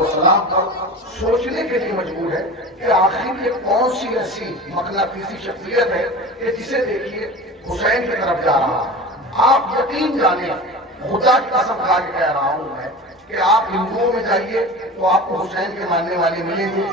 والسلام پر سوچنے کے لیے مجبور ہے کہ آخر یہ کون سی ایسی مقناطیسی شخصیت ہے کہ جسے دیکھیے حسین کی طرف جا رہا ہے۔ آپ یقین جانیں، خدا کی قسم کھا کے کہہ رہا ہوں میں کہ آپ ہندوؤں میں جائیے تو آپ کو حسین کے ماننے والے ملیں گے،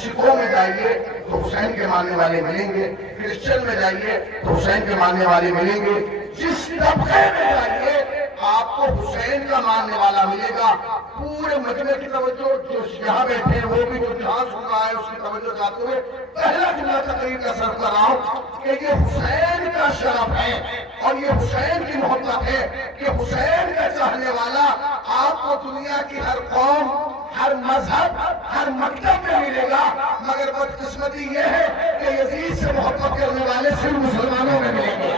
سکھوں میں جائیے تو حسین کے ماننے والے ملیں گے، کرسچن میں جائیے تو حسین کے ماننے والے ملیں گے، جس طبقے میں جائیے آپ کو حسین کا ماننے والا ملے گا۔ پورے مجمع کی توجہ جو یہاں بیٹھے ہیں وہ بھی جو جہاں سن رہا ہے اس کی توجہ چاہتے ہوئے پہلا جملہ تقریر کا سر کر رہا ہوں کہ یہ حسین کا شرف ہے اور یہ حسین کی محبت ہے کہ حسین کا چاہنے والا آپ کو دنیا کی ہر قوم، ہر مذہب، ہر مکتب میں ملے گا، مگر بدقسمتی یہ ہے کہ یزید سے محبت کرنے والے صرف مسلمانوں میں ملیں گے۔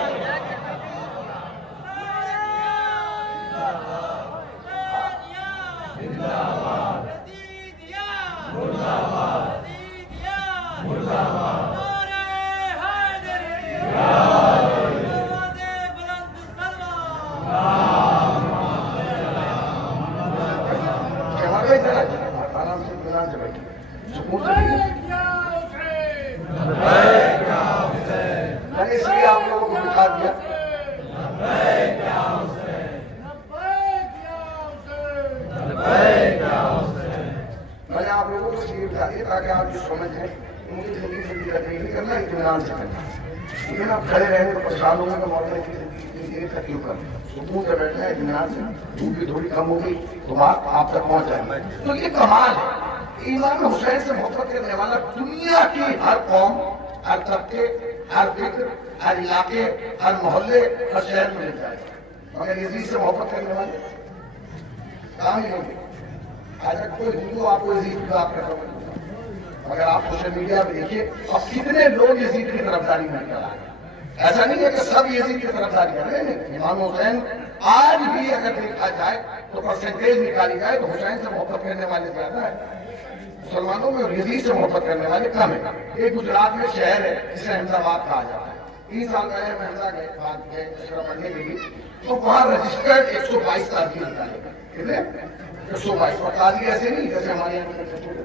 میں نے اس لیے آپ لوگوں کو دکھا دیا۔ میں نے آپ لوگوں کو اس لیے بتا دیا تاکہ آپ یہ سمجھیں مجھے زندگی تقریر نہیں کرنا، اطمینان سے کرنا، لیکن آپ کھڑے رہیں تو پریشان ہوں گے کہ مولانا کی زندگی دیر تک کیوں کرنا، سکون سے بیٹھنا ہے اطمینان سے، دھوپ بھی تھوڑی کم ہوگی تو بات آپ تک پہنچ جائے گی۔ تو یہ کمال ہے، امام حسین سے محبت کرنے والا دنیا کی ہر قوم، ہر طبقے، ہر فکر، ہر علاقے، ہر محلے، ہر شہر میں مل جائے گا، مگر یزید سے محبت کرنے والے کہاں ملیں گے؟ آج تک کوئی ہندو آپ کو یزید کی بات کرتا ہوں، مگر آپ سوشل میڈیا پہ دیکھیے اب کتنے لوگ یزید کی طرفداری میں نکل آئے۔ ایسا نہیں ہے کہ سب یزید کی طرفداری کر رہے ہیں، امام حسین آج بھی اگر دیکھا جائے تو پرسنٹیج نکالی جائے تو حسین سے محبت کرنے والے زیادہ ہیں مسلمانوں میں، اور یزید سے محبت کرنے والے کم ہیں۔ ایک گجرات میں شہر ہے جسے احمد آباد کہا جاتا ہے، 3 سال پہلے ہم احمد آباد گئے تشریح پڑھنے کے لیے تو وہاں رجسٹرڈ 122 تعزیے نکالے گئے، کتنے؟ 122۔ اور تعزیے ایسے نہیں جیسے ہمارے یہاں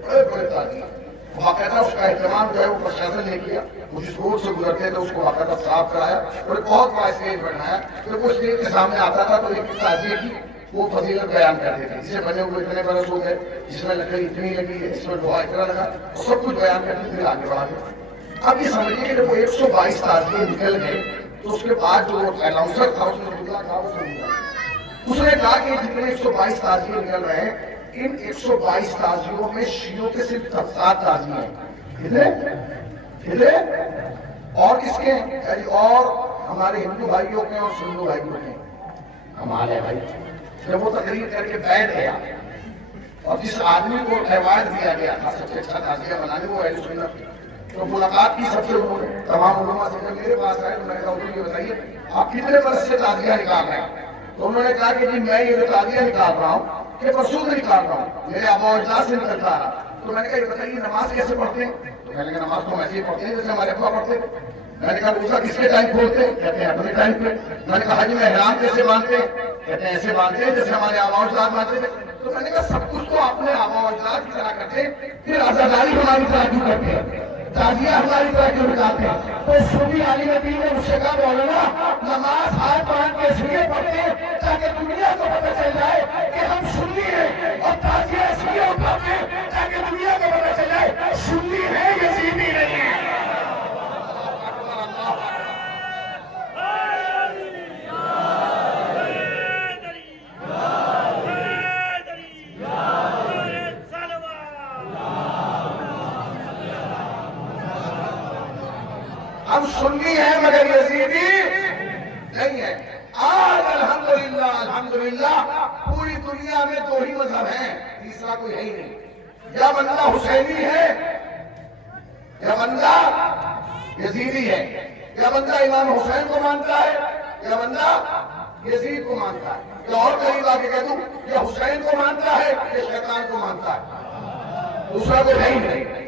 بڑے بڑے تعزیے، باقاعدہ اس کا اہتمام جو ہے وہ پرشاسن نے کیا، وہ جس روڈ سے گزرتے تھے اس کو باقاعدہ صاف کرایا اور ایک بہت بڑا اسٹیج بنایا، جب وہ اسٹیج کے سامنے آتا تھا تو ایک تعزیے کی وہ فضیلت بیان کرتے تھے، اسے بنے ہوئے اتنے برس ہو گئے، اس میں لکڑی اتنی لگی ہے، اس میں لوہا اتنا لگا، سب کچھ بیان کرتے تھے، آگے بڑھا گئے۔ اب یہ سمجھیے کہ جب وہ 122 تعزیے نکل گئے تو اس کے بعد جو اناؤنسر تھا اس نے دکھلا کہا وہ سمجھا، اس نے کہا کہ جتنے 122 تعزیے نکل رہے ہیں ان 122 تعزیوں میں شیعوں کے صرف 7 تعزیے ہیں، کتنے؟ اور کس کے ہیں؟ اور ہمارے ہندو بھائیوں کے اور سنو بھائیوں کے۔ کمال ہے بھائی، جب وہ تقریر کر کے بیٹھ گیا اور جس آدمی کو ایوارڈ دیا گیا تھا سب سے اچھا تعزیہ بنانے وہ اہل سنت، تو ملاقات کی سب سے انہوں نے تمام علماء سے میرے پاس آئے، انہوں نے کہا یہ بتائیے آپ کتنے برس سے تعزیہ نکال رہے ہیں؟ تو انہوں نے کہا کہ جی میں یہ تعزیہ نکال رہا ہوں کہ پرسوں سے نکال رہا ہوں، میرے آبا و اجداد سے نکلتا آ رہا۔ تو میں نے کہا یہ بتائیے نماز کیسے پڑھتے ہیں؟ تو میں نے کہا نماز تو ایسے ہی پڑھتے ہیں جیسے ہمارے ابا پڑھتے ہیں۔ میں نے کہا روزہ کس کے ٹائم کھولتے ہیں؟ کہتے ہیں اپنے ٹائم پہ۔ میں نے کہا حج میں احرام کیسے باندھتے ہیں؟ کہتے ہیں ایسے باندھتے ہیں جیسے ہمارے آبا و اجداد باندھتے تھے۔ تو میں نے کہا سب کچھ تو اپنے آبا و اجداد کی طرح کرتے ہیں، پھر عزاداری ہماری طرح کیوں کرتے ہیں؟ تعزیہ ہماری طرح کیوں نکالتے ہیں؟ تو سنی عالم دین نے مجھ سے کہا مولانا نماز ہاتھ باندھ کے اس لیے پڑھتے ہیں تاکہ دنیا کو پتہ چل جائے کہ ہم سنی ہیں، اور تعزیہ اس لیے اٹھاتے ہیں تاکہ دنیا کو پتہ چل جائے سنی ہے یزیدی نہیں ہے۔ ہم سنی ہیں مگر یزیدی نہیں ہے۔ آج الحمدللہ پوری دنیا میں 2 ہی مذہب ہیں، تیسرا کوئی ہے ہی نہیں، یا بندہ حسینی ہے یا بندہ یزیدی ہے، یا بندہ امام حسین کو مانتا ہے یا بندہ یزید کو مانتا ہے، یا اور قریب آ کے کہہ دوں یا حسین کو مانتا ہے یا شیطان کو مانتا ہے، دوسرا کوئی ہے ہی نہیں۔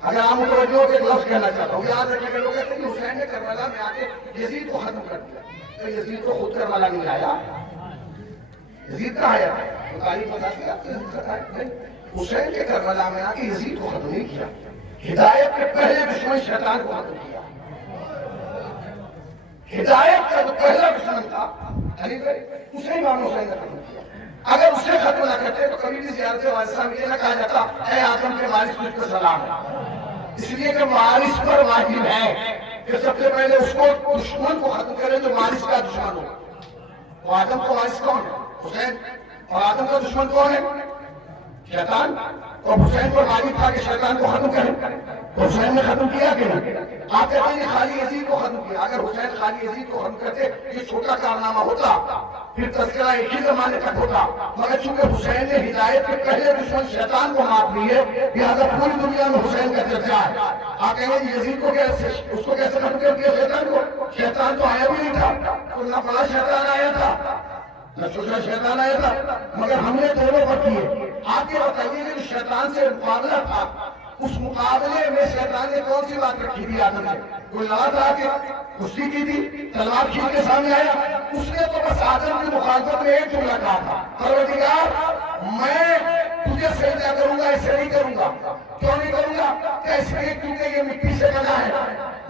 اگر آپ متوجہ کے ایک لفظ کہنا چاہتا ہوں، یاد رکھیں کہ لوگ کہتے ہیں کہ حسین نے کربلا میں آ کے یزید کو ختم کر دیا، تو یزید کو خود کربلا نہیں آیا، یزید کہاں آیا؟ تو تاریخ بتاتی ہے آپ کی حقیقت ہے نہیں، حسین کے کربلا میں آ کے یزید کو ختم نہیں کیا، ہدایت کے پہلے دشمن شیطان کو ختم کیا۔ ہدایت کا جو پہلا دشمن تھا علی بھائی، اسے امام حسین نے ختم کیا۔ اگر اسے ختم نہ کرتے تو کبھی بھی زیارت وارثہ میں یہ نہ کہا جاتا اے آدم کے وارث تجھ پر سلام ہے، اس لیے کہ وارث پر واجب ہے کہ سب سے پہلے اس کو دشمن کو ختم کرے جو وارث کا دشمن ہو۔ تو آدم کا وارث کون ہے؟ حسین۔ اور آدم کا دشمن کون ہے؟ شیطان۔ تو حسین پر واجب تھا کہ شیطان کو ختم کرے، تو حسین نے ختم کیا کہ نہیں؟ آپ کہتے ہیں خالی یزید کو ختم کیا، اگر حسین خالی یزید کو ختم کرتے یہ چھوٹا کارنامہ ہوتا، پھر تذکرہ ایک ہی زمانے تک ہوتا، مگر چونکہ حسین نے ہدایت کے پہلے دشمن شیطان کو مات دی ہے، لہذا پوری دنیا میں حسین کا چرچا ہے۔ آپ کہیں گے یزید کو کیسے، اس کو کیسے ختم کر دیا شیطان کو؟ شیطان تو آیا بھی نہیں تھا، تو نہ بڑا شیطان آیا تھا نہ چھوٹا شیطان آیا تھا، مگر ہم نے دونوں پر کیے۔ آپ یہ بتائیے کہ شیطان سے مقابلہ تھا، اس مقابلے میں شیطان نے کون سی بات رکھی تھی آدم سے؟ کوئی لڑا تھا کہ کشتی کی تھی، تلوار کھینچ کے سامنے آیا؟ اس نے تو بس آدم کی مخالفت میں ایک جملہ کہا تھا، پروردگار میں تجھے سجدہ کروں گا، اسے نہیں کروں گا۔ کیوں نہیں کروں گا؟ کہ اس لیے کیونکہ یہ مٹی سے بنا ہے،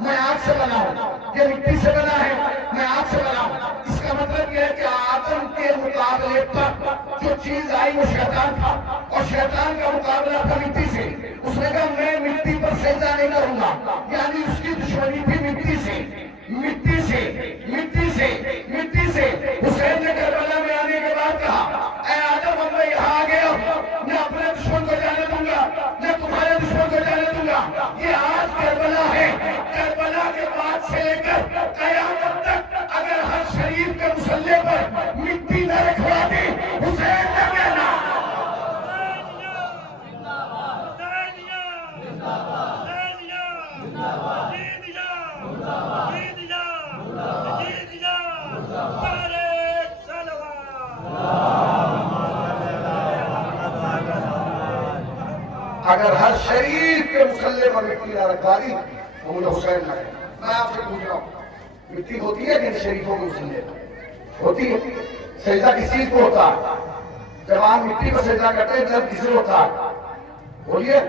میں آگ سے بنا ہوں، یہ مٹی سے بنا ہے، میں آگ سے بنا ہوں۔ اس کا مطلب یہ ہے کہ آدم کے مقابلے پر جو چیز آئی وہ شیطان تھا، اور شیطان کا مقابلہ تھا مٹی سے۔ اس نے کہا میں مٹی پر سجدہ نہیں کروں گا، یعنی اس کی دشمنی بھی مٹی سے، مٹی سے، مٹی سے، مٹی سے۔ حسین نے کربلا میں آنے کے بعد کہا اے آدم اب میں یہاں آ گیا، میں اپنے دشمن کو جانے دوں گا، میں تمہارے دشمن کو جانے دوں گا۔ یہ آج کربلا ہے، کربلا کے بعد سے لے کر قیامت تک اگر ہر شریف کے مسلح پر مٹی نہ رکھوا دی، حسین نے کہنا اگر ہر شریف کے مسلح پر مٹی نہ رکھوا دی تو مجھے حسین نہ کہنا۔ میں آپ سے پوچھ رہا ہوں، مٹی ہوتی ہے کہ شریفوں کے مسلح ہوتی ہے؟ سجدہ کس چیز کو ہوتا ہے؟ جب آپ مٹی پر سجدہ کرتے ہیں جب کسے ہوتا ہے؟ بولیے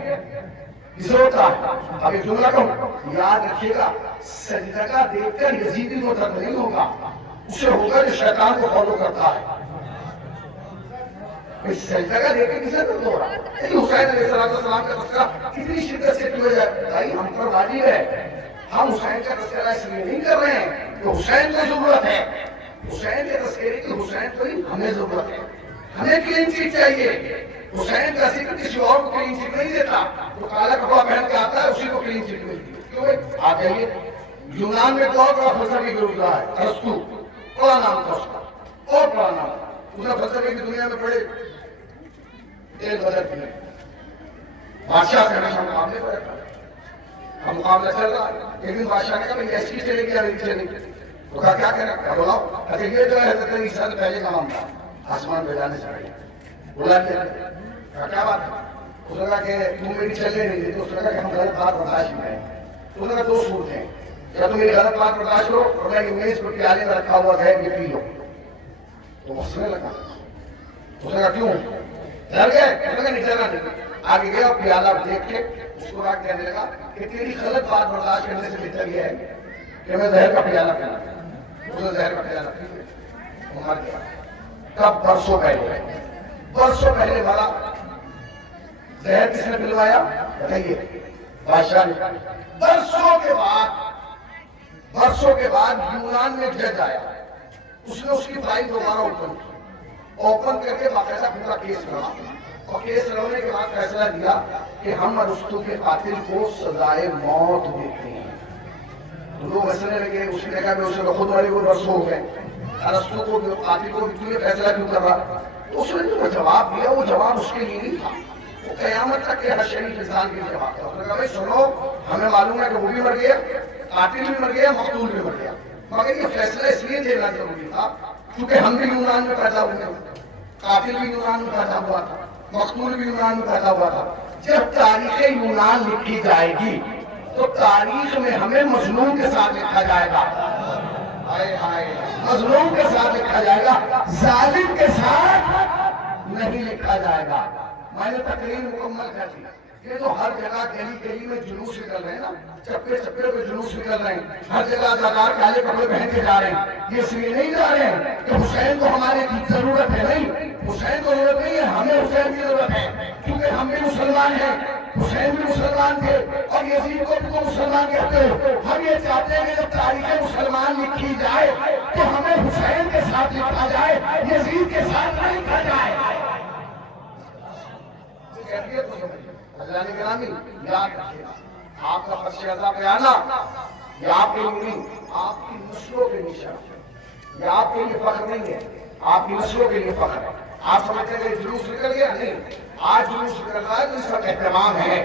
کسے ہوتا ہے؟ اب ایک جملہ کہوں، یاد رکھیے گا، سجدہ کا دیکھ کر یزیدی کو درد نہیں ہوگا، اسے ہوگا جو شیطان کو فالو کرتا ہے۔ اس سجدہ کا دیکھ کے کسے درد ہو رہا ہے؟ حسین علیہ السلام کا تذکرہ کتنی شدت سے کیوں جائے؟ بھائی ہم پر واجب ہے، ہم حسین کا تذکرہ اس لیے نہیں کر رہے ہیں کہ حسین کو ضرورت ہے، حسین کے تذکرے کی حسین کو ہی ہمیں ضرورت ہے، ہمیں کلین چیٹ چاہیے۔ حسین کا ذکر کسی اور کو کلین چیٹ نہیں دیتا، جو کالا کپڑا پہن کے آتا ہے اسی کو کلین چیٹ ملتی ہے۔ کیوں بھائی؟ آپ جائیے یونان میں بہت بڑا فلسفی گروہ رہا ہے، ارسطو، بڑا نام تھا اس کا، بہت بڑا نام تھا، اس نے فلسفے کی دنیا میں بڑے ایک بدل کی بادشاہ سے ہمیشہ مقابلے پر رکھا، اب مقابلہ چل رہا ہے۔ ایک دن بادشاہ نے کہا بھائی ایس کی چلے گی یا نہیں چلے گی؟ تو کہا کیا کہنا؟ کہا بولاؤ۔ اچھا یہ جو ہے حضرت عیسیٰ سے پہلے کا معاملہ آسمان پہ جانے سے پہلے بولا کیا؟ کہا کیا بات ہے؟ اس نے کہا کہ تم میری چلے نہیں دیتے، اس نے کہا کہ ہم غلط بات برداشت میں ہیں۔ تو اس نے کہا دو صورت ہیں، یا تم میری غلط بات برداشت کرو اور میں میز پر پیالے میں رکھا ہوا ہے یہ پی لو۔ تو وہ ہنسنے لگا، اس نے کہا کیوں؟ ڈر گئے؟ اس نے کہا نہیں ڈرنا نہیں۔ آگے گیا پیالہ دیکھ کے اس کو رکھ کہنے لگا کہ تیری غلط بات برداشت کرنے سے بہتر یہ ہے کہ میں زہر کا پیالہ پینا۔ اس نے زہر کا پیالہ پی لیا، وہ مر گیا۔ کب؟ برسوں پہلے، برسوں پہلے والا زہر کس نے پلوایا؟ بتائیے، بادشاہ نے۔ برسوں کے بعد یونان میں جج آیا، اس نے اس کی فائل دوبارہ اوپن کر کے باقاعدہ پورا کیس لڑا، اور کیس لڑنے کے بعد فیصلہ دیا کہ ہم ارسطو کے قاتل کو سزائے موت دیتے ہیں۔ تو لوگ ہنسنے لگے، اس نے کہا کہ اسے خود والے وہ برسوں ہو گئے، ارسطو کو قاتل کو کیوں یہ فیصلہ کیوں کر رہا؟ تو اس نے جو جواب دیا وہ جواب اس کے لیے نہیں تھا، وہ قیامت تک کے ہر شریف انسان کے لیے جواب تھا۔ اس نے کہا بھائی سنو، ہمیں معلوم ہے کہ وہ بھی مر گیا، قاتل بھی مر گیا، مقتول بھی مر گیا، مگر یہ فیصلہ اس لیے دینا ضروری تھا کیونکہ ہم بھی یونان میں پیدا ہوئے تھے، قاتل بھی یونان میں پیدا ہوا تھا، مقتول بھی یونان میں پیدا ہوا تھا۔ جب تاریخ یونان لکھی جائے گی تو تاریخ میں ہمیں مظلوم کے ساتھ لکھا جائے گا، مظلوم کے ساتھ لکھا جائے گا، ظالم کے ساتھ نہیں لکھا جائے گا۔ میں نے تقریر مکمل کر دی. یہ تو ہر جگہ گلی گلی میں جلوس نکل رہے ہیں نا, چپے چپے پہ جلوس نکل رہے ہیں, ہر جگہ اداکار کالے کپڑے پہن کے جا رہے ہیں. یہ اس لیے نہیں جا رہے ہیں کہ حسین کو ہمارے کی ضرورت ہے, نہیں, حسین کو ضرورت نہیں ہے, ہمیں حسین کی ضرورت ہے, کیونکہ ہم بھی مسلمان ہیں, حسین بھی مسلمان تھے, اور یزید کو بھی تو مسلمان کہتے ہو. ہم یہ چاہتے ہیں کہ جب تاریخ مسلمان لکھی جائے تو ہمیں حسین کے ساتھ لکھا جائے, یزید کے ساتھ نہ لکھا جائے. اللہ نے گرامی یاد رکھیے, آپ کا فرش ازا پہ آنا یہ آپ کے لیے نہیں, آپ کی نسلوں کے لیے شرف ہے, یہ آپ کے لیے فخر نہیں ہے, آپ کی نسلوں کے لیے فخر ہے. آپ سمجھتے ہیں کہ جلوس نکل گیا, نہیں, آج جلوس نکل رہا ہے تو اس کا اہتمام ہے.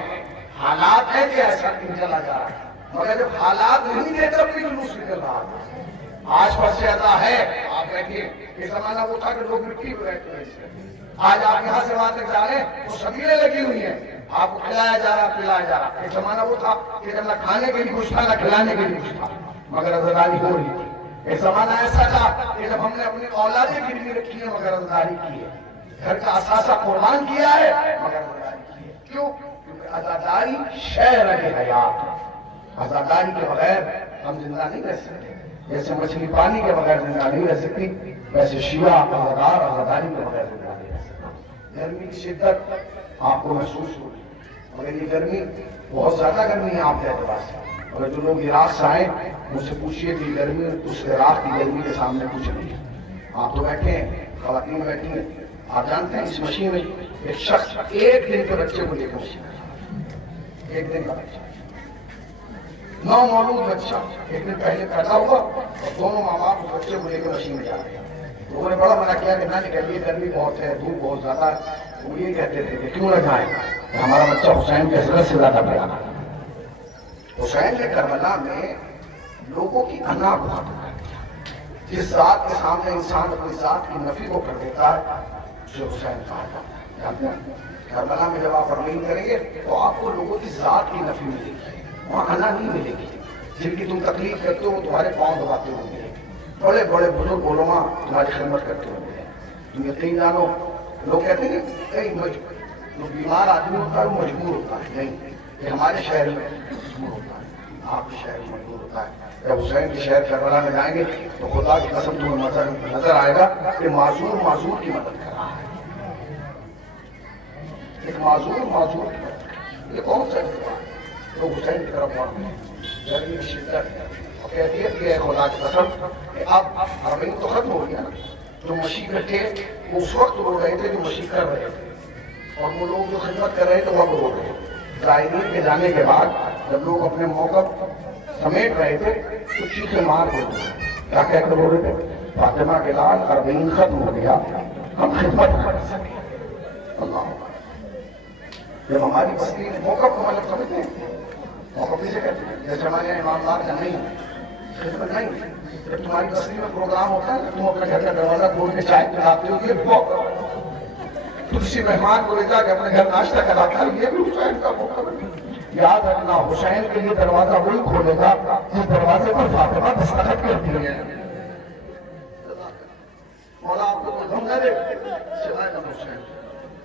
حالات ہے کہ ایسا نہیں چلا جا رہا ہے, مگر جب حالات نہیں تھے تب بھی جلوس نکل رہا تھا. آج فرش ازا ہے, آپ بیٹھیے. یہ زمانہ وہ تھا کہ لوگ مٹی پہ بیٹھتے ہیں, آج آپ یہاں سے وہاں تک جا رہے ہیں تو سبیلیں لگی ہوئی ہیں, آپ کو کھلایا جا رہا, پلایا جا رہا. ایک زمانہ وہ تھا کہ جب نہ کھانے کے لیے کچھ تھا نہ کھلانے کے لیے کچھ تھا, مگر عزاداری ہو رہی تھی. ایک زمانہ ایسا تھا کہ جب ہم نے اپنی اولادیں گروی رکھی ہیں مگر عزاداری کی ہے, گھر کا اثاثہ قربان کیا ہے مگر عزاداری کی ہے. کیوں؟ کیونکہ عزاداری شہر حیات, عزاداری کے بغیر ہم زندہ نہیں رہ سکتے. جیسے مچھلی پانی کے بغیر زندہ نہیں رہ سکتی, ویسے شیعہ عزادار عزاداری کے بغیر زندہ نہیں رہ سکتا. گرمی کی شدت آپ کو محسوس ہوگی, مگر یہ گرمی بہت زیادہ گرمی ہے آپ کے اعتبار سے. اگر جو لوگ عراق سے آئے مجھ سے پوچھئے کہ گرمی اس عراق کی گرمی کے سامنے کچھ نہیں ہے. آپ تو بیٹھے ہیں, خواتین بیٹھی ہیں, آپ جانتے ہیں اس مشین میں ایک شخص ایک دن کے بچے کو لے کر مشین, ایک دن کا بچہ, نو مولود بچہ ایک دن پہلے پیدا ہوا اور دونوں ماں باپ اس بچے کو لے کے مشین میں جا رہے ہیں. لوگوں نے بڑا منع کیا کہ نہ نکلیے, گرمی بہت ہے, دھوپ بہت زیادہ ہے. وہ یہ کہتے تھے کہ کیوں نہ جائیں, کہ ہمارا بچہ حسین کے حضرت سے زیادہ پیارا ہے. حسین نے کربلا میں لوگوں کی انا کو ختم کر دیا. جس ذات کے سامنے انسان اپنی ذات کی نفی کو کر دیتا ہے اسے حسین کہا جاتا ہے. جانتے ہیں کربلا میں جب آپ ترمیم کریں گے تو آپ کو لوگوں کی ذات کی نفی ملے گی, وہاں انا نہیں ملے گی. جن کی تم تکلیف کرتے ہو وہ تمہارے پاؤں دباتے ہوئے, بڑے بڑے بزرگ علماء تمہاری خدمت کرتے ہوئے. تم یقین جانو, لوگ کہتے ہیں کہ جو بیمار آدمی ہوتا ہے وہ مجبور ہوتا ہے, نہیں, یہ ہمارے شہر میں مجبور ہوتا ہے, آپ کے شہر میں مجبور ہوتا ہے. جب حسین کی شہر کربلا میں جائیں گے تو خدا کی قسم تمہیں نظر آئے گا کہ معذور کی مدد کر رہا ہے. ایک معذور کی مدد کر رہا ہے. یہ کون سا ہے؟ لوگ حسین کی طرف بڑھتے ہیں, گرمی کی شدت اور کیفیت یہ ہے خدا کی قسم کہ اب حرمین تو ختم ہو گیا نا. جو مشیق تھے وہ اس وقت رو رہے تھے جو مشیق کر رہے تھے, اور وہ لوگ جو خدمت کر رہے تھے وہ رو رہے تھے. زائرین کے جانے کے بعد جب لوگ اپنے موقف سمیٹ رہے تھے تو چیخیں مار بول رہے تھے. کیا کہہ کر بول رہے تھے؟ فاطمہ کے لال حرمین ختم ہو گیا, ہم خدمت نہ کر سکے. اللہ, جب ہماری بستی موقف کو مطلب سمجھتے ہیں, موقف اسے کہتے ہیں جیسے ہمارے یہاں امام دار کا نہیں خدمت نہیں. جب تمہاری بستی میں پروگرام ہوتا ہے تم اپنے گھر کا دروازہ کھول کے چائے پلاتے ہو, یہ تو کسی مہمان کو لے جا کے اپنے گھر ناشتہ کراتا ہے, یہ بھی حسین کا موقع ہے. یاد رکھنا حسین کے لیے دروازہ وہی کھولے گا جس دروازے پر فاطمہ دستخط کرتی ہے. مولا آپ کو غم نہ دے سوائے حسین.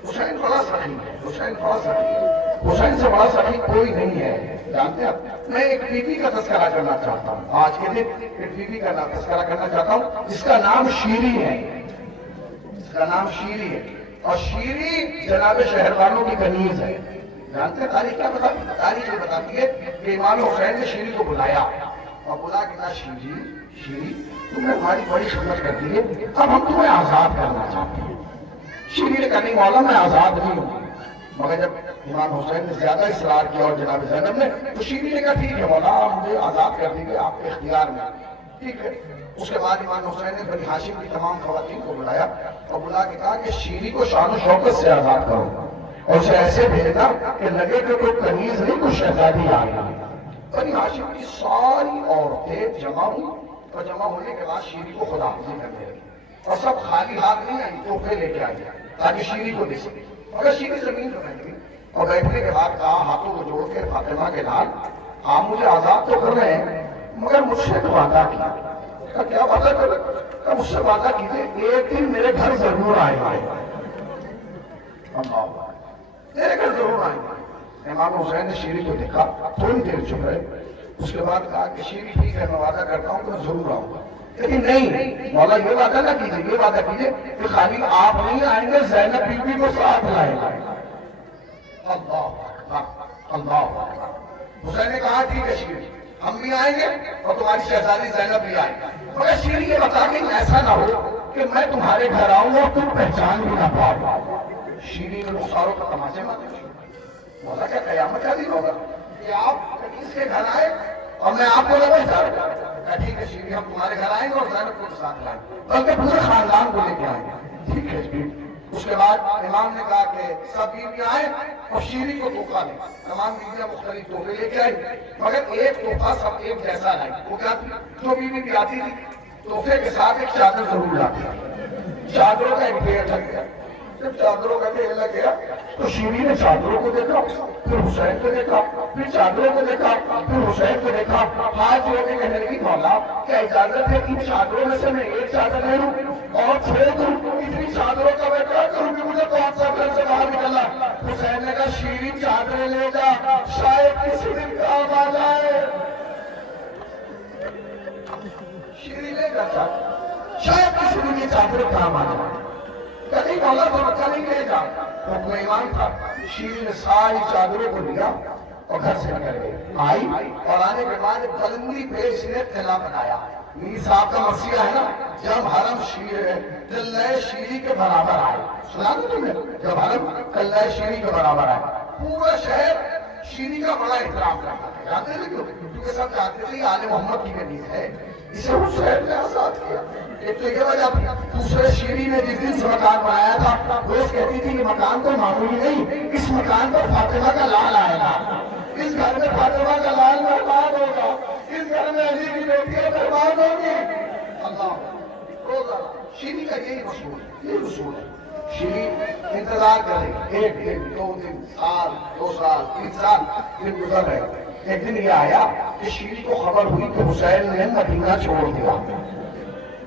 حسین بڑا سخی ہے, حسین بڑا سخی ہے, حسین سے بڑا سخی کوئی نہیں ہے. جانتے ہیں میں ایک بی بی کا تذکرہ کرنا چاہتا ہوں, آج کے دن ایک بی بی کا تذکرہ کرنا چاہتا ہوں جس کا نام شیری ہے. اس کا نام شیری ہے, اور شیری جناب شہروانوں کی کنیز ہے. جانتے ہیں تاریخ کیا بتاتی ہے؟ تاریخ یہ بتاتی ہے کہ امام حسین نے شیری کو بلایا اور بلا کے کہا شیری تم نے ہماری بڑی خدمت کر دی ہے, اب ہم تمہیں آزاد کرنا چاہتے ہیں. شیری نے کہا نہیں مولا میں آزاد نہیں ہوں. مگر جب امام حسین نے زیادہ اصرار کیا اور جناب زینب نے, تو شیری نے کہا ٹھیک ہے مولا آپ مجھے آزاد کر دیجیے, آپ کے اختیار میں, ٹھیک ہے. اس کے بعد امام حسین نے بنی ہاشم کی تمام خواتین کو بلایا اور بلا کے کہا کہ شیری کو شان و شوکت سے آزاد کرو اور اسے ایسے بھیجنا کہ لگے کہ کوئی کنیز نہیں, کوئی شہزادی آ گئی. بنی ہاشم کی ساری عورتیں جمع ہوئی اور جمع ہونے کے بعد شیری کو خداحافظی کرنے لگی, اور سب خالی ہاتھ نہیں آئی, تحفے لے کے آئی تاکہ شیری کو دے سکے. اگر شیری زمین پر بیٹھ گئی اور بیٹھنے کے بعد کہا ہاتھوں کو جوڑ کے فاطمہ کے لال آپ مجھے آزاد تو کر رہے ہیں مگر مجھ سے تو وعدہ کیا. کیا وعدہ کر رہے؟ کہ مجھ سے وعدہ کیجیے ایک دن میرے گھر ضرور آئے گا. میرے گھر ضرور آئیں گے۔ امام حسین نے شیری کو دیکھا، تھوڑی دیر چپ رہے، اس کے بعد کہا کہ شیری ٹھیک ہے، میں وعدہ کرتا ہوں کہ میں ضرور آؤں گا، لیکن نہیں مولا یہ وعدہ نہ کیجیے، یہ وعدہ کیجیے کہ خالی آپ نہیں آئیں گے، زینب بی بی کو ساتھ لائیں گے۔ اللہ اکبر، اللہ اکبر۔ حسین نے کہا ٹھیک ہے شیری، ہم بھی آئیں گے اور تمہاری شہزادی زینب بھی آئیں گے، مگر شیری یہ بتا کہ ایسا نہ ہو کہ میں تمہارے گھر آؤں اور تم پہچان بھی نہ پاؤ۔ شیری نے رخساروں کا تماچے مارے، مولا کیا قیامت کا دن ہوگا کہ آپ کس کے گھر آئے اور میں آپ کو نہ پہچانوں؟ کہا ٹھیک ہے شیری، ہم تمہارے گھر آئیں گے اور زینب کو ساتھ لائیں گے، بلکہ پورے خاندان کو لے کے آئیں گے۔ ٹھیک ہے شیری۔ اس کے بعد امام نے کہا کہ سب بیویاں آئیں اور شیری کو تحفہ دیں۔ تمام بیویاں مختلف تحفے لے کے آئی، مگر ایک تحفہ سب ایک جیسا لائی۔ وہ کیا تھی؟ جو بیوی بھی آتی تھی تحفے کے ساتھ ایک چادر ضرور لاتی تھی۔ چادروں کا ایک ڈھیر لگ گیا۔ جب چادروں کا ڈھیر لگ گیا تو شیری نے چادروں کو دیکھا، پھر حسین کو دیکھا، پھر چادروں کو دیکھا، پھر حسین کو دیکھا، ہاتھ جوڑ کے کہنے لگی مولا کیا اجازت ہے ان چادروں میں سے میں ایک چادر لے لوں اور چھوڑ دوں؟ اتنی چادروں کا میں کیا کروں کہ مجھے کون سا گھر سے باہر نکلنا؟ حسین نے کہا شیری چادریں لے جا، شاید کسی دن کام آ جائے۔ شیری لے جا چادر، شاید کسی دن یہ چادر کام آ جائے۔ کہیں مولا تو بچہ نہیں لے جا، حکم ایمان تھا۔ شیری نے ساری چادروں کو لیا اور گھر سے نکل گئی۔ آئی اور آنے کے بعد بلندی پہ اس نے قلعہ بنایا۔ میر صاحب کا مرثیہ ہے نا، جب حرم قلعہ شیری کے برابر آئے، سنا دو تمہیں، جب حرم قلعہ شیری کے برابر آئے، پورا شہر شیری کا بڑا احترام کرتا ہے۔ جانتے ہیں کیوں؟ کیونکہ سب چاہتے تھے یہ آل محمد کی گدی ہے، اسے حسین نے آزاد کیا۔ ایک تو یہ وجہ تھی، دوسرے شیری نے جس دن سے مکان بنایا تھا روز کہتی تھی یہ مکان تو معمولی نہیں، اس مکان پر فاطمہ کا لال آئے گا، اس گھر میں فاطمہ کا لال مہمان ہوگا، اس گھر میں علی کی بیٹیاں مہمان ہوگی۔ اللہ روزہ شیری کا یہی اصول ہے۔ شیری انتظار کرے، ایک دن، دو دن، سال، 2 سال، 3 سال دن گزر رہے۔ ایک دن یہ آیا کہ شیری کو خبر ہوئی کہ حسین نے مدینہ چھوڑ دیا۔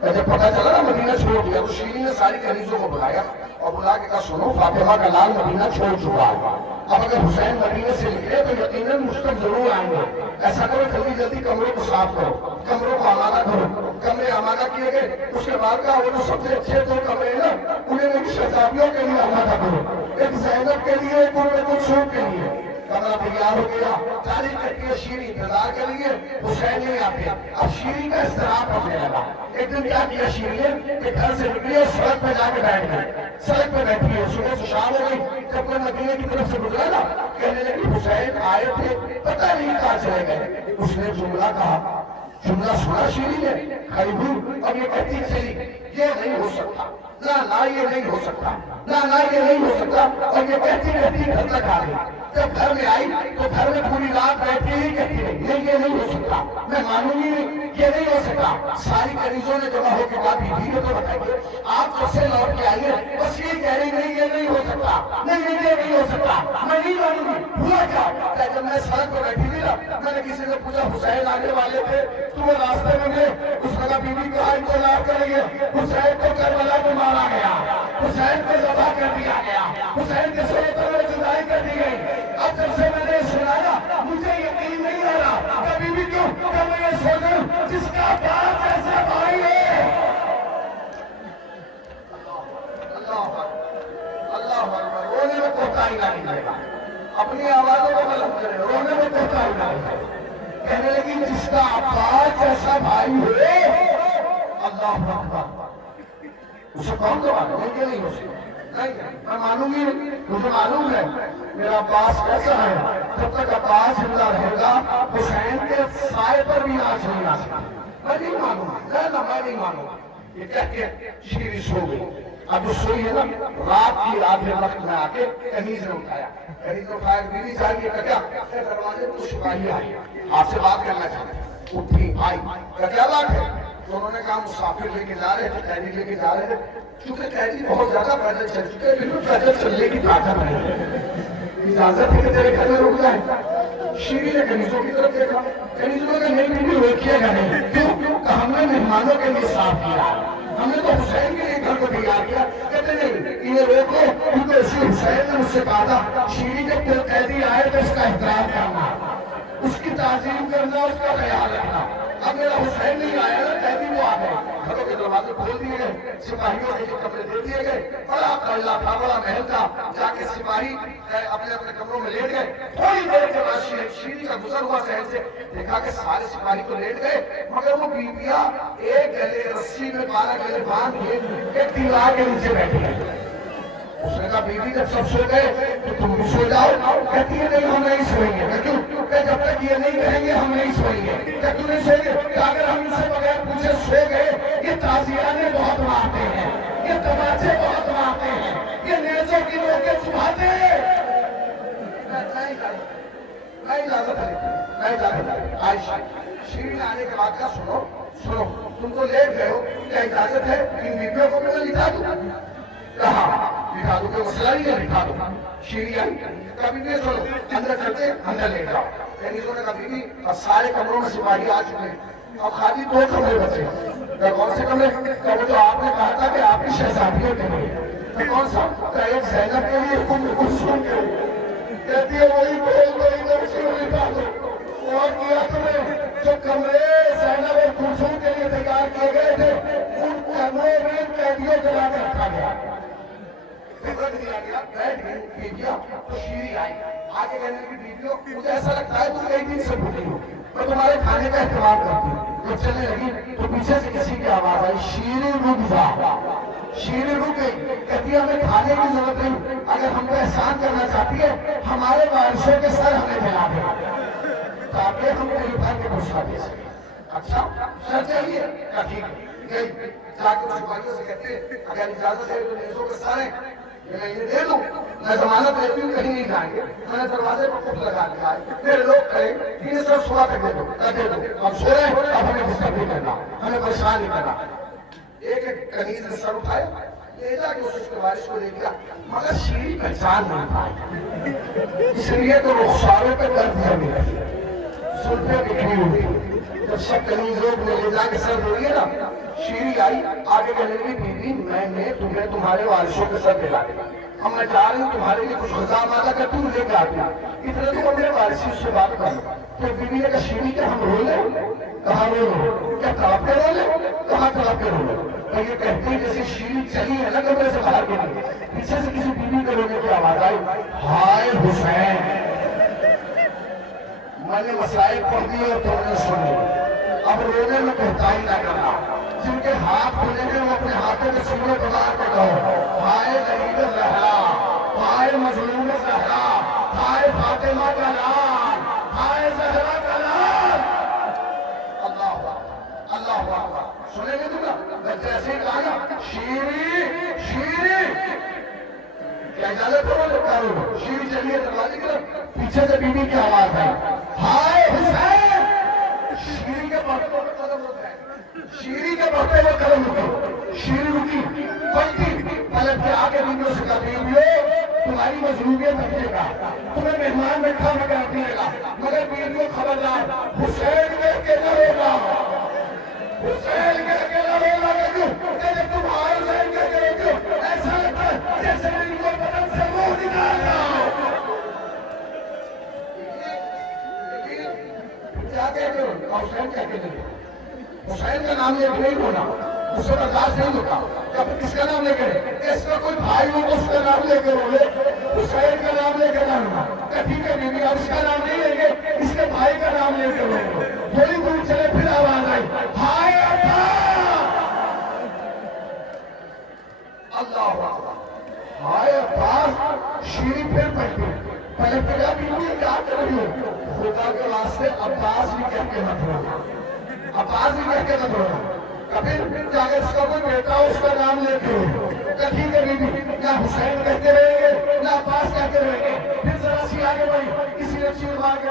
جب پتہ چلا نا مدینہ چھوڑ دیا تو شیری نے ساری کنیزوں کو بلایا اور بلا کے کہا سنو فاطمہ کا لال مدینہ چھوڑ چکا ہے، اب اگر حسین مدینہ سے نکلے تو یقیناً مجھ تک ضرور آئیں گے، ایسا کرو جلدی جلدی کمروں کو صاف کرو، کمروں کو آمادہ کرو۔ کمرے آمادہ کیے گئے، اس کے بعد کہا وہ جو سب سے اچھے 2 کمرے ہیں نا انہیں میری شہزادیوں کے لیے آمادہ کرو، ایک زینب کے لیے، ایک ام کلثوم کے لیے۔ کمرہ تیار ہو گیا، جاری کرتی ہے شیری انتظار کے لیے، حسین نہیں آتے، اب شیری کا اضطراب ہونے لگا۔ ایک دن کیا کیا شیری نے کہ گھر سے نکلی اور سڑک پہ جا کے بیٹھ گئی، سڑک پہ بیٹھی ہے، صبح سے شام ہو گئی، جب کوئی مدینے کی طرف سے گزرا نا کہنے لگی حسین آئے تھے پتہ نہیں کہاں چلے گئے۔ اس نے جملہ کہا، جملہ سنا شیری نے، کھڑی ہوئی اور یہ کہتی چلی یہ نہیں ہو سکتا، نہ یہ نہیں ہو سکتا، نہ یہ نہیں ہو سکتا، اور یہ کہتی رہتی گھر تک آ گئی۔ جب گھر میں آئی تو گھر میں پوری رات بیٹھی ہی کہتی رہی نہیں یہ نہیں ہو سکتا، میں مانوں گی نہیں، یہ نہیں ہو سکتا۔ ساری کنیزوں نے جمع ہو کے کہا بیوی کو تو بتائیے آپ کب سے لوٹ کے آئیے، بس یہ کہہ رہی نہیں یہ نہیں ہو سکتا، نہیں یہ نہیں ہو سکتا، میں نہیں مانوں گی۔ ہوا کیا؟ جب میں سڑک پہ بیٹھی تھی نا میں نے کسی سے پوچھا حسین آنے والے تھے تمہیں راستے میں ملے، اس وقت بیوی کو انتظار کریں گے، حسین کو کربلا میں مارا گیا، حسین کو ذبح کر دیا گیا، حسین کے سوتوں میں جدائی کر دی گئی۔ اب جب سے میں نے سنایا مجھے یقین نہیں آ رہا کہ بیوی کیوں کہ میں یہ سوچوں جس کا باپ جیسا بھائی ہے۔ اللہ اکبر، رونے میں کوتاہی نہ کیجیے گا، اپنی آوازوں کو بلند کریں، رونے میں کوتاہی نہ کیجیے۔ کہنے لگی جس کا باپ جیسا بھائی ہے، اللہ اکبر، اسے کون دو مانو یہ نہیں ہو سکتا، نہیں میں مانوں گی، مجھے معلوم ہے میرا عباس کیسا ہے، جب تک عباس زندہ رہے گا حسین کے سائے پر بھی آنچ نہیں آ سکتی، میں نہیں مانوں گا، میں نہیں مانوں گا۔ یہ کہہ کے شیری سو گئی۔ اب جو سوئی ہے نا رات کی آدھے وقت میں آ کے کنیز نے اٹھایا، کنیز نے اٹھایا بیوی چاہیے کیا دروازے کو شکائی آئی، آپ سے بات کرنا چاہتے، اٹھی آئی کیا بات ہے؟ تو انہوں نے کہا مسافر لے کے جا رہے تھے، قیدی لے کے جا رہے تھے، چونکہ قیدی بہت زیادہ پیدل چل چکے ہیں، بالکل پیدل چلنے کی طاقت نہیں، اجازت ہے کہ تیرے گھر میں رک جائیں۔ شیری نے کنیزوں کی طرف دیکھا، کنیزوں نے نہیں بھی روکیے گا نہیں، کیوں کہ ہم نے مہمانوں کے لیے صاف کیا، ہم نے تو حسین کے لیے گھر کو تیار کیا، کہتے نہیں نہیں انہیں روکو، کیونکہ اسی حسین نے مجھ سے کہا تھا شیری جب کوئی قیدی آئے تو اس کا احترام کرنا، اس کی تعظیم کرنا، اس کا خیال رکھنا۔ اب میرا حسین نہیں آیا نا، قیدی وہ آ گئے، گھروں کے دروازے کھول دیے گئے، سپاہیوں کے کمرے دے دیے گئے، بڑا قلعہ تھا، بڑا محل تھا، جا کے سپاہی اپنے اپنے کمروں میں لیٹ گئے۔ تھوڑی دیر کے بعد شیری کا گزر ہوا شہر سے، دیکھا کہ سارے سپاہی تو لیٹ گئے، مگر وہ بیویاں ایک گلے رسی میں 12 گلے باندھ کے ایک دیوار کے نیچے بیٹھی ہیں۔ اس نے کہا بیوی جب سب سو گئے تو تم بھی سو جاؤ۔ کہتی ہے نہیں ہم نہیں سوئیں گے۔ کیوں؟ کہ جب تک یہ نہیں کہیں گے ہم نہیں سوئیں گے۔ کہ کیوں نہیں سوئیں گے؟ کہ اگر ہم ان سے بغیر پوچھے سو گئے، یہ تازیانے بہت مارتے ہیں، یہ تماچے بہت مارتے ہیں، یہ نیزوں کی نوکیں چبھاتے ہیں۔ میں اجازت ہے عائشہ شیرین آنے کے بعد کا سنو تم تو لیٹ گئے ہو، کیا اجازت ہے ان بیویوں کو میں لکھا دوں؟ کہا لکھا دوں، کوئی مسئلہ نہیں ہے، لکھا دوں۔ شیری آئی، کبھی بھی سنو اندر چلتے اندر لے جاؤ۔ انہوں نے کبھی بھی اب سارے کمروں میں سپاہی آ چکے، اب خالی 2 کمرے بچے۔ کون سے کمرے؟ کہ وہ جو آپ نے کہا تھا کہ آپ کی شہزادیوں کے لیے۔ کون سا؟ کہ ایک زینب کے لیے، کلثوم کے لیے۔ کہتی ہے وہی بول وہی نفسی لکھا دو۔ اور کیا تمہیں جو کمرے زینب اور کلثوم کے لیے تیار کیے گئے تھے، ان کمروں میں قیدیوں کے لا کے رکھا گیا۔ رکھ دیا گیا، بیٹھ گئی بیویاں، تو شیری آئی آگے کہنے کی بیویوں مجھے ایسا لگتا ہے تم کئی دن سے بھولی ہو، میں تمہارے کھانے کا اہتمام کرتی ہوں۔ جب چلنے لگی تو پیچھے سے کسی کی آواز آئی، شیری رک جا۔ شیری رک گئی، کہتی ہے ہمیں کھانے کی ضرورت نہیں، اگر ہم کو احسان کرنا چاہتی ہے ہمارے وارثوں کے سر ہمیں دلا دے تاکہ ہم کہیں بھر کے گھسا دے سکیں۔ اچھا سر چاہیے؟ کہا ٹھیک ہے۔ گئی جا کے سپاہیوں سے کہتے ہیں اگر اجازت ہے تو نیزوں کے سارے میں یہ دے دوں، میں ضمانت دیتی ہوں کہیں نہیں جائیں گے۔ میں نے دروازے پر خود لگا دیا ہے، میرے لوگ کھڑے انہیں سب سوا کر دے دو، اب سو رہے ہیں، اب ہمیں ڈسٹرب نہیں کرنا، ہمیں پریشان نہیں کرنا۔ ایک ایک کنیز نے سر اٹھایا، لے جا کے اس کے وارث کو دے دیا، مگر شیری پہچان نہیں پائی، اس لیے تو رخساروں پہ درد ہے میرے، زلفیں بکھری ہوئی۔ جب سب کنیزوں کو لے جا کے سر دھوئیے نا، شیری آئی آگے کہنے لگی بیوی میں نے تمہیں تمہارے وارثوں کے سر دلا دیا، اب میں چاہ رہی ہوں تمہارے لیے کچھ غذا مادہ کر تم لے کے آتی اتنے تو میرے وارثی اس سے بات کر لو۔ تو بیوی نے کہا شیری کیا ہم رو لیں؟ کہاں رو لیں؟ کیا تڑپ کے رو لیں؟ کہاں تڑپ کے رو لیں؟ اور یہ کہتے ہیں جیسے شیری چلی ہے نا کمرے سے باہر کے لیے، پیچھے سے کسی بیوی کے رونے کی آواز آئی، ہائے حسین۔ میں نے مسائل پڑھ دیے اور تم نے سن لی، اب رونے میں کوتاہی نہ کرنا، جن کے ہاتھ کھلے گے وہ اپنے ہاتھوں کے سینے کو مار کے کہو، ہائے غریب زہرا، ہائے مظلوم زہرا، ہائے فاطمہ کا لال، ہائے زہرا کا لال۔ اللہ اللہ اللہ سنیں گے تم جیسے کہا نا شیری شیری، کیا اجازت ہے وہ کرو؟ شیری چلیے دروازے کی طرف، پیچھے سے بیوی کی آواز ہے، ہائے حسین۔ شیری کے بڑھتے ہوئے قدم رک گئے، شیری کے بڑھتے ہوئے قدم رکے، شیری رکی، پلٹی، پلٹ کے آگے بیویوں سے کہا بیویوں تمہاری مظلومیت رکھے گا، تمہیں مہمان بیٹھا مگر دیے گا، مگر بیویوں خبردار حسین کہہ کے نہ رونا، حسین کہہ کے نہ رونا، کہ جب تم آئے حسین کہہ کے روتے ہو ایسا لگتا ہے جیسے میری کوئی بدن سے روح نکال رہا ہو۔ کیا کہتے ہو؟ حسین کہہ کے نہیں، حسین کا نام لے کے نہیں ہونا، اس سے برداشت نہیں ہوتا۔ یا پھر کس کا نام لے کے؟ اس کا کوئی بھائی ہو اس کا نام لے کے رولے، حسین کا نام لے کے نہ ہونا۔ کہ ٹھیک ہے بیوی آپ اس کا نام نہیں لیں گے، اس کے بھائی کا نام لے کے رولے۔ تھوڑی دور چلے پھر آواز آئی، ہائے عباس، اللہ اکبر، ہائے عباس۔ شیری پھر پلٹی، پلٹ کے کہا بیوی کیا کر رہی ہو؟ خدا کے واسطے عباس بھی کہہ کے مت رونا، عباس بھی کہہ کے مت رونا۔ کبھی اگر اس کا کوئی بیٹا اس کا نام لے کے کبھی کبھی نہ حسین کہتے رہیں گے نہ عباس کہتے رہیں گے۔ پھر ذرا سی آگے بڑھی، کسی نے چیخ مار کے